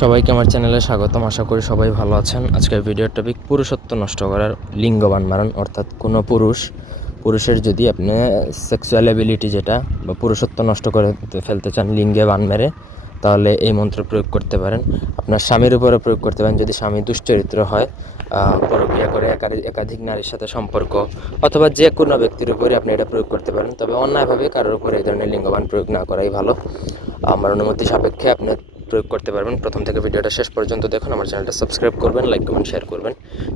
সবাইকে আমার চ্যানেলে স্বাগতম। আশা করি সবাই ভালো আছেন। আজকের ভিডিওর টপিক পুরুষত্ব নষ্ট করার লিঙ্গবান মারণ অর্থাৎ কোনো পুরুষ পুরুষের যদি আপনি সেক্সুয়াল এবিলিটি যেটা বা পুরুষত্ব নষ্ট করে ফেলতে চান লিঙ্গে বান মেরে তাহলে এই মন্ত্র প্রয়োগ করতে পারেন। আপনার স্বামীর উপরে প্রয়োগ করতে পারেন। যদি স্বামী দুশ্চরিত্র হয় আহ, পরকীয়া করে একাধিক নারীর সাথে সম্পর্ক অথবা যে কোনো ব্যক্তির উপরে আপনি এটা প্রয়োগ করতে পারেন। তবে অন্যায়ভাবে কারোর উপরে এই ধরনের লিঙ্গবান প্রয়োগ না করাই ভালো। আমার অনুমতি সাপেক্ষে আপনি প্রয়োগ করতে পারবেন। প্রথম থেকে ভিডিওটা শেষ পর্যন্ত দেখুন, আমার চ্যানেলটা সাবস্ক্রাইব করবেন, লাইক, কমেন্ট, শেয়ার করবেন।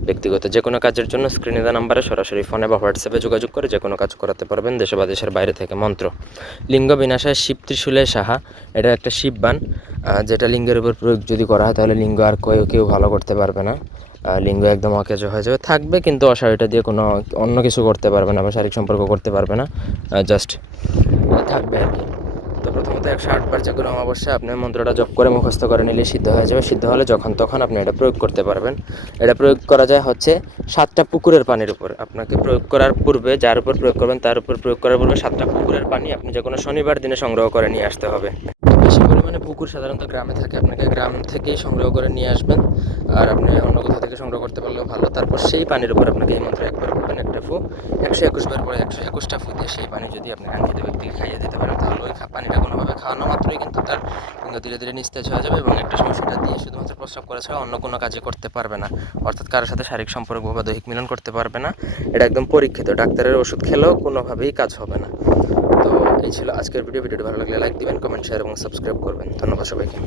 ব্যক্তিগত যে কোনো কাজের জন্য স্ক্রিনে দেওয়া নাম্বারে সরাসরি ফোনে বা হোয়াটসঅ্যাপে যোগাযোগ করে যে কোনো কাজ করাতে পারবেন দেশে বা দেশের বাইরে থেকে। মন্ত্র, লিঙ্গ বিনাশায় শিব ত্রিশূলে সাহা, এটা একটা শিববান যেটা লিঙ্গের উপর প্রয়োগ যদি করা হয়, তাহলে লিঙ্গ আর কেউ কেউ ভালো করতে পারবে না। লিঙ্গ একদম অকেজ হয়ে যাবে। থাকবে কিন্তু অশারীরটা দিয়ে কোনো, অন্য কিছু করতে পারবে না বা শারীরিক সম্পর্ক করতে পারবে না। জাস্ট থাকবে আর কি। তো প্রথমত একশো আটবার যে কোনো অমাবস্যায় আপনি মন্ত্রটা জপ করে মুখস্থ করে নিলে সিদ্ধ হয়ে যাবে। সিদ্ধ হলে যখন তখন আপনি এটা প্রয়োগ করতে পারবেন। এটা প্রয়োগ করা যায় হচ্ছে সাতটা পুকুরের পানির উপর। আপনাকে প্রয়োগ করার পূর্বে যার উপর প্রয়োগ করবেন তার উপর প্রয়োগ করার পূর্বে সাতটা পুকুরের পানি আপনি যে কোনো শনিবার দিনে সংগ্রহ করে নিয়ে আসতে হবে। বেশি পরিমাণে পুকুর সাধারণত গ্রামে থাকে। আপনাকে গ্রাম থেকেই সংগ্রহ করে নিয়ে আসবেন। আর আপনি অন্য কোথাও থেকে সংগ্রহ করতে পারলেও ভালো। তারপর সেই পানির উপর আপনাকে এই মন্ত্র একবার করবেন। একটা ফু। একশো একুশ বার পরে একশো একুশটা ফু দিয়ে সেই পানি যদি আপনি কাঙ্ক্ষিত ব্যক্তিকে খাইয়ে দিতে পারেন পানিটা কোনোভাবে খাওয়ানো মাত্রই কিন্তু তার কিন্তু ধীরে ধীরে নিস্তেজ হয়ে যাবে এবং একটা সময় সেটা দিয়ে শুধুমাত্র প্রস্রাব করা ছাড়া অন্য কোনো কাজে করতে পারবে না। অর্থাৎ কারোর সাথে শারীরিক সম্পর্ক বা দৈহিক মিলন করতে পারবে না। এটা একদম পরীক্ষিত। ডাক্তারের ওষুধ খেলেও কোনোভাবেই কাজ হবে না। তো এই ছিল আজকের ভিডিও। ভিডিওটি ভালো লাগলে লাইক দিবেন, কমেন্ট, শেয়ার এবং সাবস্ক্রাইব করবেন। ধন্যবাদ সবাইকে।